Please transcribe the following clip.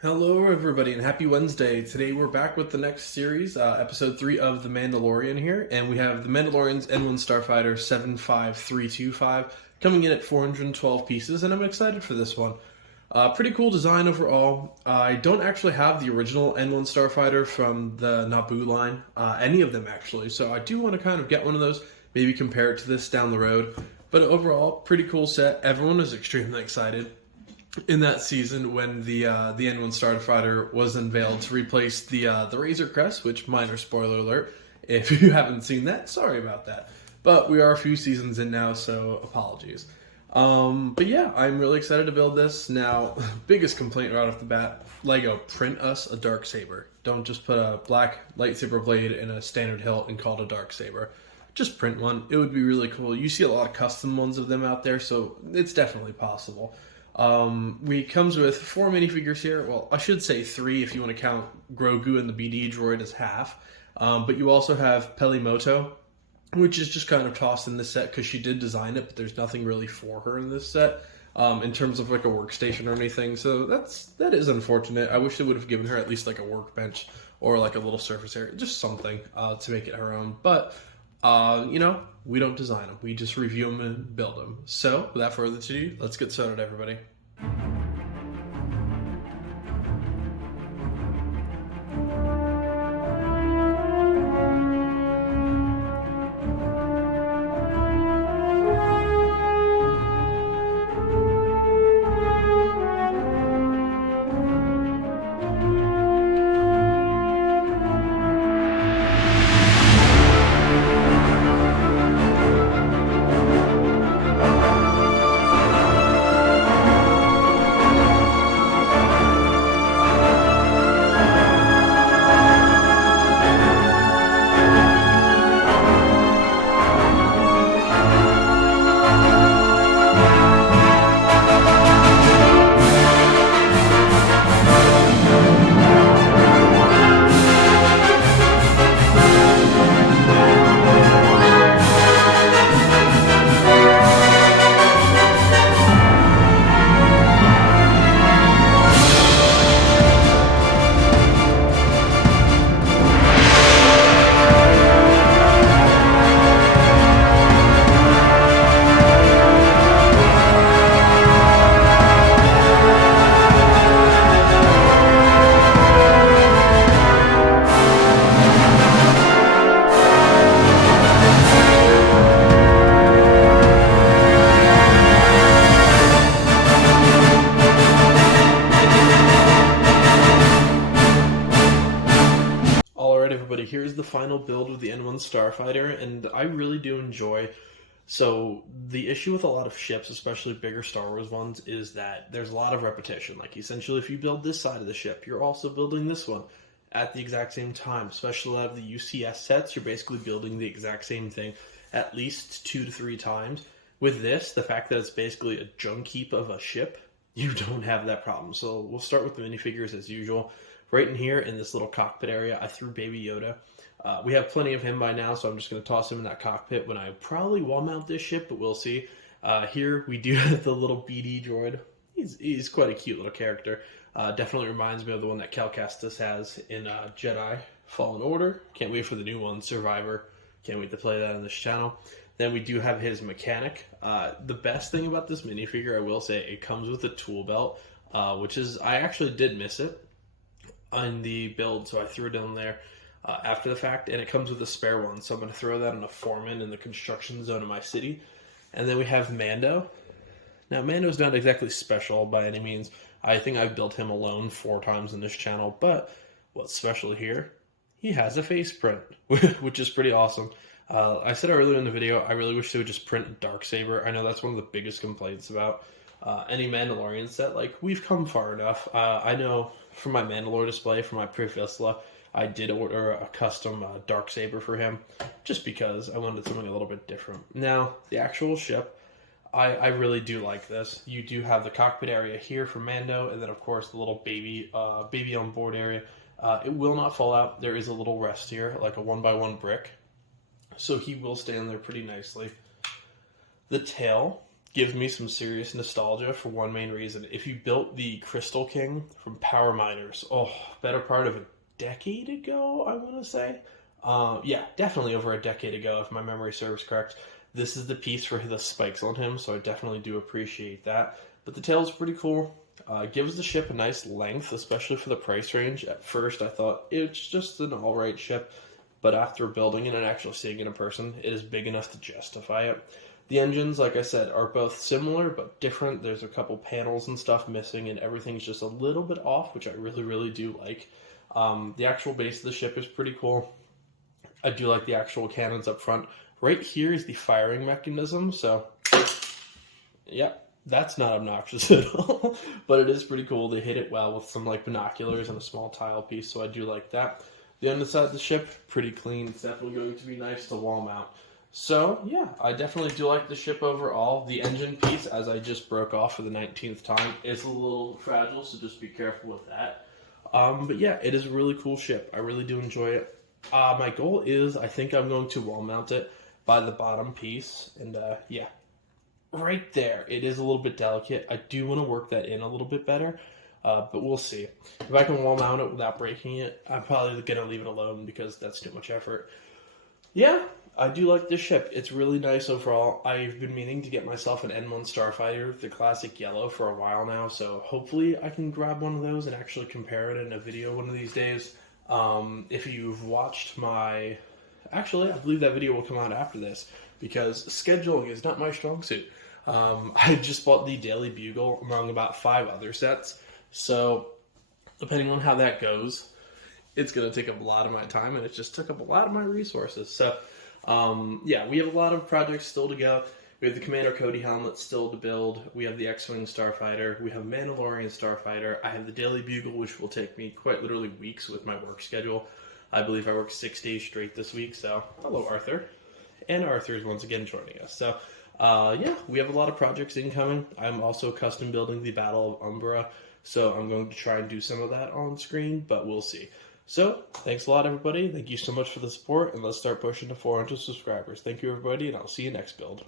Hello, everybody, and happy Wednesday. Today we're back with the next series, episode 3 of The Mandalorian here, and we have The Mandalorian's N-1 Starfighter 75325 coming in at 412 pieces, and I'm excited for this one. Pretty cool design overall. I don't actually have the original N-1 Starfighter from the Naboo line, any of them actually, so I do want to kind of get one of those, maybe compare it to this down the road. But overall, pretty cool set. Everyone is extremely excited in that season when the N-1 Starfighter was unveiled to replace the Razor Crest, which, minor spoiler alert, if you haven't seen that, sorry about that. But we are a few seasons in now, so apologies. But yeah, I'm really excited to build this. Now, biggest complaint right off the bat, LEGO, print us a Darksaber. Don't just put a black lightsaber blade in a standard hilt and call it a Darksaber. Just print one. It would be really cool. You see a lot of custom ones of them out there, so it's definitely possible. We comes with 4 minifigures here. Well, I should say 3 if you want to count Grogu and the BD droid as half. But you also have Pelimoto, which is just kind of tossed in this set because she did design it, but there's nothing really for her in this set in terms of like a workstation or anything. So that is unfortunate. I wish they would have given her at least like a workbench or like a little surface area, just something to make it her own. But we don't design them. We just review them and build them. So, without further ado, let's get started, everybody. Alright, everybody, here's the final build of the N-1 Starfighter, and I really do enjoy. So, the issue with a lot of ships, especially bigger Star Wars ones, is that there's a lot of repetition. Like, essentially, if you build this side of the ship, you're also building this one at the exact same time. Especially out of the UCS sets, you're basically building the exact same thing at least 2 to 3 times. With this, the fact that it's basically a junk heap of a ship, you don't have that problem. So, we'll start with the minifigures as usual. Right in here, in this little cockpit area, I threw Baby Yoda. We have plenty of him by now, so I'm just going to toss him in that cockpit when I probably wall mount this ship, but we'll see. Here, we do have the little BD droid. He's quite a cute little character. Definitely reminds me of the one that Cal Kestis has in Jedi Fallen Order. Can't wait for the new one, Survivor. Can't wait to play that on this channel. Then we do have his mechanic. The best thing about this minifigure, I will say, it comes with a tool belt, which is, I actually did miss it on the build, so I threw it in there after the fact, and it comes with a spare one, so I'm going to throw that in a foreman in the construction zone of my city. And then we have Mando. Now, Mando's not exactly special by any means. I think I've built him alone 4 times in this channel, but what's special here, he has a face print, which is pretty awesome. I said earlier in the video, I really wish they would just print a Darksaber. I know that's one of the biggest complaints about any Mandalorian set. Like, we've come far enough. I know for my Mandalore display, for my Pre Vizsla, I did order a custom Darksaber for him, just because I wanted something a little bit different. Now, the actual ship, I really do like this. You do have the cockpit area here for Mando, and then of course the little baby on board area. It will not fall out. There is a little rest here, like a 1x1 brick, so he will stay in there pretty nicely. The tail gives me some serious nostalgia for one main reason. If you built the Crystal King from Power Miners, better part of a decade ago, I want to say. Yeah, definitely over a decade ago, if my memory serves correct. This is the piece for the spikes on him, so I definitely do appreciate that. But the tail's pretty cool. Gives the ship a nice length, especially for the price range. At first, I thought it's just an alright ship, but after building it and actually seeing it in person, it is big enough to justify it. The engines, like I said, are both similar but different. There's a couple panels and stuff missing, and everything's just a little bit off, which I really, really do like. The actual base of the ship is pretty cool. I do like the actual cannons up front. Right here is the firing mechanism, so yeah, that's not obnoxious at all, but it is pretty cool. They hit it well with some like binoculars and a small tile piece, so I do like that. The underside of the ship, pretty clean. It's definitely going to be nice to wall mount. So yeah, I definitely do like the ship overall. The engine piece, as I just broke off for the 19th time, is a little fragile, so just be careful with that. But yeah, it is a really cool ship. I really do enjoy it. My goal is, I think I'm going to wall mount it by the bottom piece, and yeah, right there. It is a little bit delicate. I do want to work that in a little bit better, but we'll see. If I can wall mount it without breaking it, I'm probably going to leave it alone because that's too much effort. Yeah, I do like this ship. It's really nice overall. I've been meaning to get myself an N-1 Starfighter, the classic yellow, for a while now, so hopefully I can grab one of those and actually compare it in a video one of these days. If you've watched my... Actually, I believe that video will come out after this, because scheduling is not my strong suit. I just bought the Daily Bugle among about 5 other sets, so depending on how that goes, it's going to take up a lot of my time, and it just took up a lot of my resources. So, yeah, we have a lot of projects still to go. We have the Commander Cody helmet still to build. We have the X-Wing Starfighter. We have Mandalorian Starfighter. I have the Daily Bugle, which will take me quite literally weeks with my work schedule. I believe I work 6 days straight this week, so hello, Arthur. And Arthur is once again joining us. So, yeah, we have a lot of projects incoming. I'm also custom building the Battle of Umbra, so I'm going to try and do some of that on screen, but we'll see. So, thanks a lot, everybody. Thank you so much for the support, and let's start pushing to 400 subscribers. Thank you, everybody, and I'll see you next build.